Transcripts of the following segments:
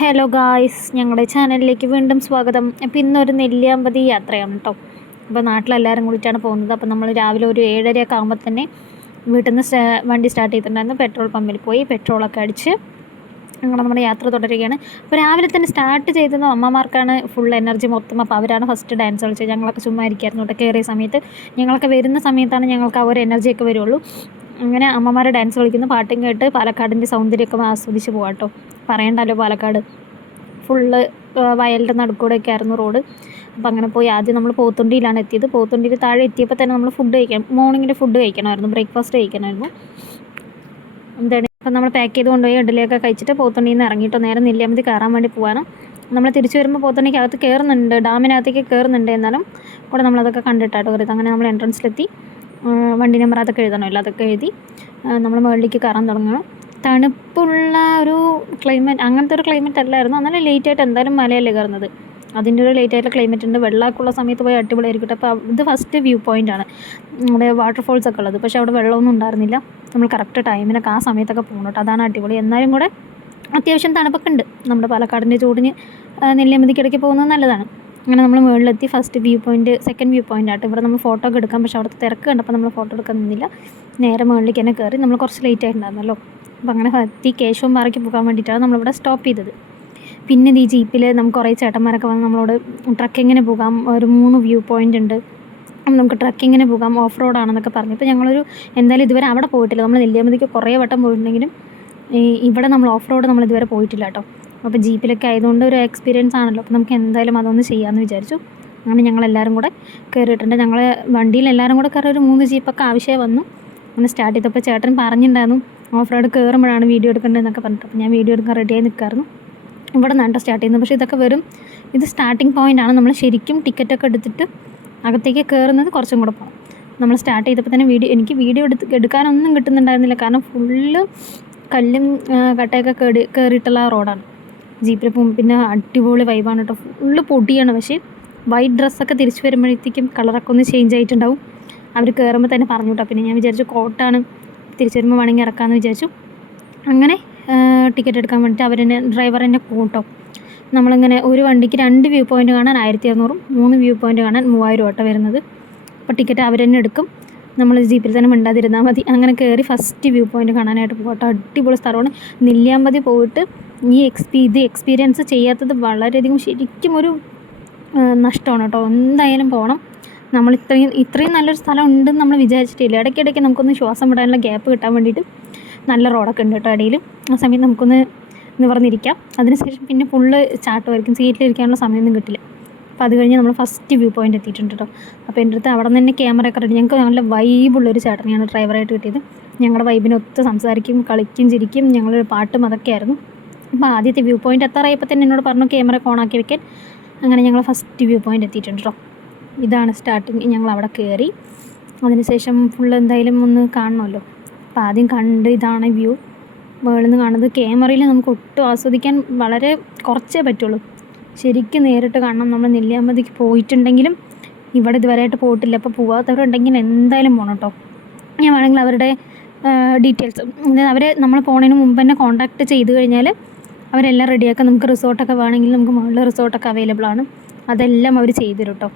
Hello guys ഞങ്ങളുടെ ചാനലിലേക്ക് വീണ്ടും സ്വാഗതം. അപ്പോൾ ഇന്നൊരു നെല്ലിയാമ്പതി യാത്രയാണ് കേട്ടോ അപ്പോൾ നാട്ടിലെല്ലാവരും കൂടിയിട്ടാണ് പോകുന്നത്. അപ്പോൾ നമ്മൾ രാവിലെ ഒരു ഏഴരയൊക്കെ ആകുമ്പോൾ തന്നെ വീട്ടിൽ നിന്ന് വണ്ടി സ്റ്റാർട്ട് ചെയ്തിട്ടുണ്ടായിരുന്നു. പെട്രോൾ പമ്പിൽ പോയി പെട്രോളൊക്കെ അടിച്ച് അങ്ങനെ നമ്മുടെ യാത്ര തുടരുകയാണ്. അപ്പോൾ രാവിലെ തന്നെ സ്റ്റാർട്ട് ചെയ്തത് അമ്മമാർക്കാണ് ഫുൾ എനർജി മൊത്തം. അപ്പോൾ അവരാണ് ഫസ്റ്റ് ഡാൻസ് കളിച്ചത്. ഞങ്ങളൊക്കെ ചുമ്മാ ഇരിക്കായിരുന്നു കേട്ടോ കയറിയ സമയത്ത് ഞങ്ങളൊക്കെ വരുന്ന സമയത്താണ് ഞങ്ങൾക്ക് ആ ഒരു എനർജിയൊക്കെ വരുള്ളൂ. അങ്ങനെ അമ്മമാരെ ഡാൻസ് കളിക്കുന്നു. പാട്ടും കേട്ട് പാലക്കാടിന്റെ സൗന്ദര്യമൊക്കെ ആസ്വദിച്ച് പോകാം കേട്ടോ പറയണ്ടല്ലോ പാലക്കാട്. ഫുള്ള് വയലിന്റെ നടുക്കൂടെയൊക്കെ ആയിരുന്നു റോഡ്. അപ്പോൾ അങ്ങനെ പോയി. ആദ്യം നമ്മൾ പോത്തുണ്ടിയിലാണ് എത്തിയത്. പോത്തുണ്ടിയിൽ താഴെ എത്തിയപ്പോൾ തന്നെ നമ്മൾ ഫുഡ് കഴിക്കണം മോർണിംഗിന്റെ ഫുഡ് കഴിക്കണമായിരുന്നു. ബ്രേക്ക്ഫാസ്റ്റ് കഴിക്കണമായിരുന്നു. എന്താണ്? അപ്പം നമ്മൾ പാക്ക് ചെയ്ത് കൊണ്ടുപോയി ഇഡലിയൊക്കെ കഴിച്ചിട്ട് പോത്തുണ്ടിയിൽ നിന്ന് ഇറങ്ങിയിട്ട് നേരെ നെല്ലിയാമ്പതി കയറാൻ വേണ്ടി പോകാനും നമ്മൾ തിരിച്ചു വരുമ്പോൾ പോത്തുണ്ടിക്ക് അകത്ത് കയറുന്നുണ്ട് ഡാമിനകത്തേക്ക് കയറുന്നുണ്ട് എന്നാലും കൂടെ നമ്മളതൊക്കെ കണ്ടിട്ടാട്ടോ കയറിയത് അങ്ങനെ നമ്മൾ എൻട്രൻസിലെത്തി വണ്ടി നമ്പർ അതൊക്കെ എഴുതണമല്ലോ അതൊക്കെ എഴുതി നമ്മൾ മുകളിലേക്ക് കയറാൻ തുടങ്ങണം തണുപ്പുള്ള ഒരു ക്ലൈമറ്റ് അങ്ങനത്തെ ഒരു ക്ലൈമറ്റ് അല്ലായിരുന്നു. അന്നേരം ലേറ്റ് ആയിട്ട് എന്തായാലും മലയല്ലേ കയറുന്നത്. അതിന്റെ ഒരു ലേറ്റ് ആയിട്ടുള്ള ക്ലൈമറ്റ് ഉണ്ട്. വെള്ളമൊക്കെയുള്ള സമയത്ത് പോയി അടിപൊളിയായിരിക്കും അപ്പോൾ ഇത് ഫസ്റ്റ് വ്യൂ പോയിന്റ് ആണ്. നമ്മുടെ വാട്ടർഫോൾസ് ഒക്കെ ഉള്ളത്. പക്ഷേ അവിടെ വെള്ളമൊന്നും ഉണ്ടായിരുന്നില്ല. നമ്മൾ കറക്റ്റ് ടൈമിനൊക്കെ ആ സമയത്തൊക്കെ പോകണം കേട്ടോ. അതാണ് അടിപൊളി. എന്നാലും കൂടെ അത്യാവശ്യം തണുപ്പൊക്കെ ഉണ്ട്. നമ്മുടെ പാലക്കാടിന്റെ ചൂടിന് നെല്ലിയമ്പതിക്കിടയ്ക്ക് പോകുന്നത് നല്ലതാണ്. അങ്ങനെ നമ്മൾ മുകളിലെത്തി. First view point second view point ആയിട്ട് ഇവിടെ നമ്മൾ ഫോട്ടോ ഒക്കെ എടുക്കാം. പക്ഷേ അവിടുത്തെ തിരക്ക് കണ്ടപ്പോൾ നമ്മൾ ഫോട്ടോ എടുക്കാൻ നിന്നില്ല. നേരെ മുകളിലേക്ക് തന്നെ കയറി. നമ്മൾ കുറച്ച് ലേറ്റ് ആയിട്ടുണ്ടായിരുന്നല്ലോ. അപ്പോൾ അങ്ങനെ എത്തി കേശവൻ പാറയ്ക്ക് പോകാൻ വേണ്ടിയിട്ടാണ് നമ്മളിവിടെ സ്റ്റോപ്പ് ചെയ്തത്. പിന്നെ ഈ ജീപ്പിൽ നമുക്ക് കുറേ ചേട്ടന്മാരൊക്കെ വന്ന് നമ്മളോട് ട്രക്കിങ്ങിന് പോകാം ഒരു മൂന്ന് വ്യൂ പോയിന്റ് ഉണ്ട്. നമുക്ക് ട്രക്കിങ്ങിന് പോകാം ഓഫ് റോഡ് ആണെന്നൊക്കെ പറഞ്ഞു. ഇപ്പോൾ ഞങ്ങളൊരു എന്തായാലും ഇതുവരെ അവിടെ പോയിട്ടില്ല. നമ്മൾ നെല്ലിയാമ്പതിക്ക് കുറേ വട്ടം പോയിട്ടുണ്ടെങ്കിലും ഇവിടെ നമ്മൾ ഓഫ് റോഡ് നമ്മൾ ഇതുവരെ പോയിട്ടില്ല കേട്ടോ. അപ്പോൾ ജീപ്പിലൊക്കെ ആയതുകൊണ്ട് ഒരു എക്സ്പീരിയൻസ് ആണല്ലോ. അപ്പോൾ നമുക്ക് എന്തായാലും അതൊന്ന് ചെയ്യാമെന്ന് വിചാരിച്ചു. അങ്ങനെ ഞങ്ങൾ ഞങ്ങളെല്ലാവരും കൂടെ കയറിയിട്ടുണ്ട്. ഞങ്ങൾ വണ്ടിയിൽ എല്ലാവരും കൂടെ കയറി ഒരു മൂന്ന് ജീപ്പൊക്കെ ആവശ്യമേ വന്നു. അങ്ങനെ സ്റ്റാർട്ട് ചെയ്തപ്പോൾ ചേട്ടൻ പറഞ്ഞിട്ടുണ്ടായിരുന്നു ഓഫ് റോഡ് കയറുമ്പോഴാണ് വീഡിയോ എടുക്കേണ്ടതെന്നൊക്കെ പറഞ്ഞിട്ട് അപ്പോൾ ഞാൻ വീഡിയോ എടുക്കാൻ റെഡിയായി നിൽക്കായിരുന്നു. ഇവിടെ നിന്നാണ് സ്റ്റാർട്ട് ചെയ്യുന്നത്. പക്ഷേ ഇതൊക്കെ വെറും ഇത് സ്റ്റാർട്ടിംഗ് ആണ്. നമ്മൾ ശരിക്കും ടിക്കറ്റൊക്കെ എടുത്തിട്ട് അകത്തേക്ക് കയറുന്നത് കുറച്ചും കൂടെ പോകണം നമ്മൾ സ്റ്റാർട്ട് ചെയ്തപ്പോൾ തന്നെ വീഡിയോ എനിക്ക് വീഡിയോ എടുത്ത് എടുക്കാനൊന്നും കിട്ടുന്നുണ്ടായിരുന്നില്ല. കാരണം ഫുള്ള് കല്ലും കട്ടയൊക്കെ കയറി കയറിയിട്ടുള്ള റോഡാണ്. ജീപ്പിൽ പോകും പിന്നെ അടിപൊളി വൈബാണ് കേട്ടോ. ഫുള്ള് പൊടിയാണ്. പക്ഷേ വൈറ്റ് ഡ്രസ്സൊക്കെ തിരിച്ചു വരുമ്പോഴത്തേക്കും കളറൊക്കെ ഒന്ന് ചേഞ്ച് ആയിട്ടുണ്ടാവും. അവർ കയറുമ്പോൾ തന്നെ പറഞ്ഞു കേട്ടോ. പിന്നെ ഞാൻ വിചാരിച്ചു കോട്ടാണ് തിരിച്ച് വരുമ്പോൾ വേണമെങ്കിൽ ഇറക്കാമെന്ന് വിചാരിച്ചു. അങ്ങനെ ടിക്കറ്റ് എടുക്കാൻ വേണ്ടിയിട്ട് അവരെന്നെ തന്നെ കൂട്ടോ. നമ്മളിങ്ങനെ ഒരു വണ്ടിക്ക് രണ്ട് വ്യൂ പോയിന്റ് കാണാൻ ആയിരത്തി അറുന്നൂറും മൂന്ന് വ്യൂ പോയിന്റ് കാണാൻ മൂവായിരം ഓട്ടം വരുന്നത്. അപ്പോൾ ടിക്കറ്റ് അവർ തന്നെ എടുക്കും. നമ്മൾ ജീപ്പിൽ തന്നെ മിണ്ടാതിരുന്നാൽ മതി. അങ്ങനെ കയറി ഫസ്റ്റ് വ്യൂ പോയിന്റ് കാണാനായിട്ട് പോകട്ടെ. അടിപൊളി സ്ഥലമാണ്. നെല്ലിയാമ്പതി പോയിട്ട് ഈ എക്സ്പീ ഇത് എക്സ്പീരിയൻസ് ചെയ്യാത്തത് വളരെയധികം ശരിക്കും ഒരു നഷ്ടമാണ് കേട്ടോ. എന്തായാലും പോകണം നമ്മൾ ഇത്രയും ഇത്രയും നല്ലൊരു സ്ഥലം ഉണ്ടെന്ന് നമ്മൾ വിചാരിച്ചിട്ടില്ല. ഇടയ്ക്കിടയ്ക്ക് നമുക്കൊന്ന് ശ്വാസം വിടാനുള്ള ഗ്യാപ്പ് കിട്ടാൻ വേണ്ടിയിട്ട് നല്ല റോഡൊക്കെ ഉണ്ട് കേട്ടോ ഇടയിൽ ആ സമയത്ത് നമുക്കൊന്ന് നിവർന്നിരിക്കാം അതിനുശേഷം പിന്നെ ഫുള്ള് ചാട്ടമായിരിക്കും. സീറ്റിലിരിക്കാനുള്ള സമയമൊന്നും കിട്ടില്ല. അപ്പോൾ അത് കഴിഞ്ഞ് നമ്മൾ ഫസ്റ്റ് വ്യൂ പോയിന്റ് എത്തിയിട്ടുണ്ട് കേട്ടോ. അപ്പോൾ എന്റെ അടുത്ത് അവിടെ തന്നെ ക്യാമറ ഒക്കെ റെഡി ഞങ്ങൾക്ക് നല്ല വൈബുള്ളൊരു ചേട്ടനെയാണ് ഡ്രൈവറായിട്ട് കിട്ടിയത്. ഞങ്ങളുടെ വൈബിനൊത്ത് സംസാരിക്കും കളിക്കും ചിരിക്കും. ഞങ്ങളൊരു പാട്ടും അതൊക്കെ ആയിരുന്നു. അപ്പോൾ ആദ്യത്തെ വ്യൂ പോയിന്റ് എത്താറായപ്പോൾ തന്നെ എന്നോട് പറഞ്ഞു ക്യാമറ ഓൺ ആക്കി വെക്കാൻ. അങ്ങനെ ഞങ്ങൾ ഫസ്റ്റ് വ്യൂ പോയിന്റ് എത്തിയിട്ടുണ്ട് കേട്ടോ. ഇതാണ് സ്റ്റാർട്ടിങ് ഞങ്ങൾ അവിടെ കയറി അതിനുശേഷം ഫുൾ എന്തായാലും ഒന്ന് കാണണമല്ലോ. അപ്പോൾ ആദ്യം കണ്ട് ഇതാണ് വ്യൂ മുകളിൽ നിന്ന് കാണുന്നത് ക്യാമറയിൽ നമുക്ക് ഒട്ടും ആസ്വദിക്കാൻ വളരെ കുറച്ചേ പറ്റുള്ളൂ. ശരിക്കും നേരിട്ട് കാണണം. നമ്മൾ നെല്ലിയാമ്പതിക്ക് പോയിട്ടുണ്ടെങ്കിലും ഇവിടെ ഇതുവരെയായിട്ട് പോയിട്ടില്ല. അപ്പോൾ പോവാത്തവരുണ്ടെങ്കിൽ എന്തായാലും പോകണം കേട്ടോ. ഞാൻ വേണമെങ്കിൽ അവരുടെ ഡീറ്റെയിൽസ് അതായത് അവരെ നമ്മൾ പോണതിന് മുമ്പ് തന്നെ കോൺടാക്ട് ചെയ്ത് കഴിഞ്ഞാൽ അവരെല്ലാം റെഡിയാക്കാൻ നമുക്ക് റിസോർട്ടൊക്കെ വേണമെങ്കിൽ നമുക്ക് മുകളിൽ റിസോർട്ടൊക്കെ അവൈലബിൾ ആണ്. അതെല്ലാം അവർ ചെയ്തു തരും കേട്ടോ.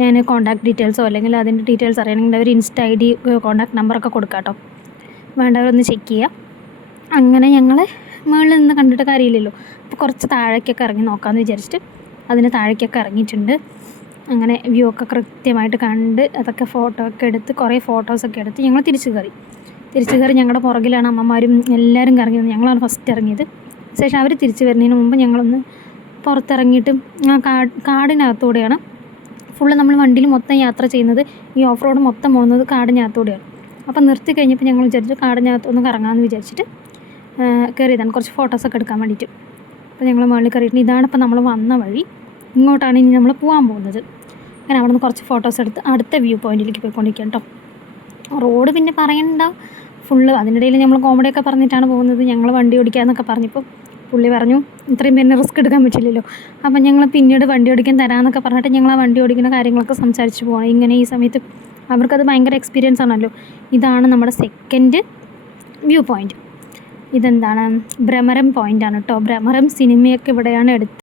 ഞാൻ കോൺടാക്ട് ഡീറ്റെയിൽസോ അല്ലെങ്കിൽ അതിന്റെ ഡീറ്റെയിൽസ് അറിയണമെങ്കിൽ അവർ ഇൻസ്റ്റ ഐ ഡി കോൺടാക്ട് നമ്പറൊക്കെ കൊടുക്കാം കേട്ടോ വേണ്ടവരൊന്ന് ചെക്ക് ചെയ്യുക അങ്ങനെ ഞങ്ങൾ മുകളിൽ നിന്ന് കണ്ടിട്ട് കാര്യമില്ലല്ലോ. അപ്പോൾ കുറച്ച് താഴേക്കൊക്കെ ഇറങ്ങി നോക്കാമെന്ന് വിചാരിച്ചിട്ട് അതിന് താഴേക്കൊക്കെ ഇറങ്ങിയിട്ടുണ്ട്. അങ്ങനെ വ്യൂ ഒക്കെ കൃത്യമായിട്ട് കണ്ട് അതൊക്കെ ഫോട്ടോ ഒക്കെ എടുത്ത് കുറേ ഫോട്ടോസൊക്കെ എടുത്ത് ഞങ്ങൾ തിരിച്ചു കയറി. തിരിച്ചു കയറി ഞങ്ങളുടെ പുറകിലാണ് അമ്മമാരും എല്ലാവരും കറങ്ങിയത് ഞങ്ങളാണ് ഫസ്റ്റ് ഇറങ്ങിയത്. ശേഷം അവർ തിരിച്ചു വരുന്നതിന് മുമ്പ് ഞങ്ങളൊന്ന് പുറത്തിറങ്ങിയിട്ട് ആ കാട് കാടിനകത്തൂടെയാണ് ഫുള്ള് നമ്മൾ വണ്ടിയിൽ മൊത്തം യാത്ര ചെയ്യുന്നത് ഈ ഓഫ് റോഡ് മൊത്തം പോകുന്നത് കാടിനകത്തൂടെയാണ്. അപ്പോൾ നിർത്തി കഴിഞ്ഞപ്പോൾ ഞങ്ങൾ വിചാരിച്ചു കാടിനകത്ത് ഒന്ന് കറങ്ങാമെന്ന് വിചാരിച്ചിട്ട് കയറിയതാണ് കുറച്ച് ഫോട്ടോസൊക്കെ എടുക്കാൻ വേണ്ടിയിട്ട്. അപ്പോൾ ഞങ്ങൾ മുകളിൽ കയറിയിട്ട് ഇതാണ് ഇപ്പോൾ നമ്മൾ വന്ന വഴി. ഇങ്ങോട്ടാണ് ഇനി നമ്മൾ പോകാൻ പോകുന്നത്. അങ്ങനെ അവിടെ നിന്ന് കുറച്ച് ഫോട്ടോസ് എടുത്ത് അടുത്ത വ്യൂ പോയിന്റിലേക്ക് പോയിക്കൊണ്ടിരിക്കാം കേട്ടോ റോഡ് പിന്നെ പറയണ്ട. ഫുള്ള് അതിനിടയിൽ നമ്മൾ കോമഡിയൊക്കെ പറഞ്ഞിട്ടാണ് പോകുന്നത്. ഞങ്ങൾ വണ്ടി ഓടിക്കാമെന്നൊക്കെ പറഞ്ഞപ്പോൾ പുള്ളി പറഞ്ഞു ഇത്രയും പേരിന് റിസ്ക് എടുക്കാൻ പറ്റില്ലല്ലോ. അപ്പം ഞങ്ങൾ പിന്നീട് വണ്ടി ഓടിക്കാൻ തരാമെന്നൊക്കെ പറഞ്ഞിട്ട് ഞങ്ങൾ ആ വണ്ടി ഓടിക്കുന്ന കാര്യങ്ങളൊക്കെ സംസാരിച്ച് പോകണം ഇങ്ങനെ ഈ സമയത്ത് അവർക്കത് ഭയങ്കര എക്സ്പീരിയൻസ് ആണല്ലോ. ഇതാണ് നമ്മുടെ സെക്കൻഡ് വ്യൂ പോയിന്റ് ഇതെന്താണ്? ഭ്രമരം പോയിന്റാണ് കേട്ടോ ഭ്രമരം സിനിമയൊക്കെ ഇവിടെയാണ് എടുത്തത്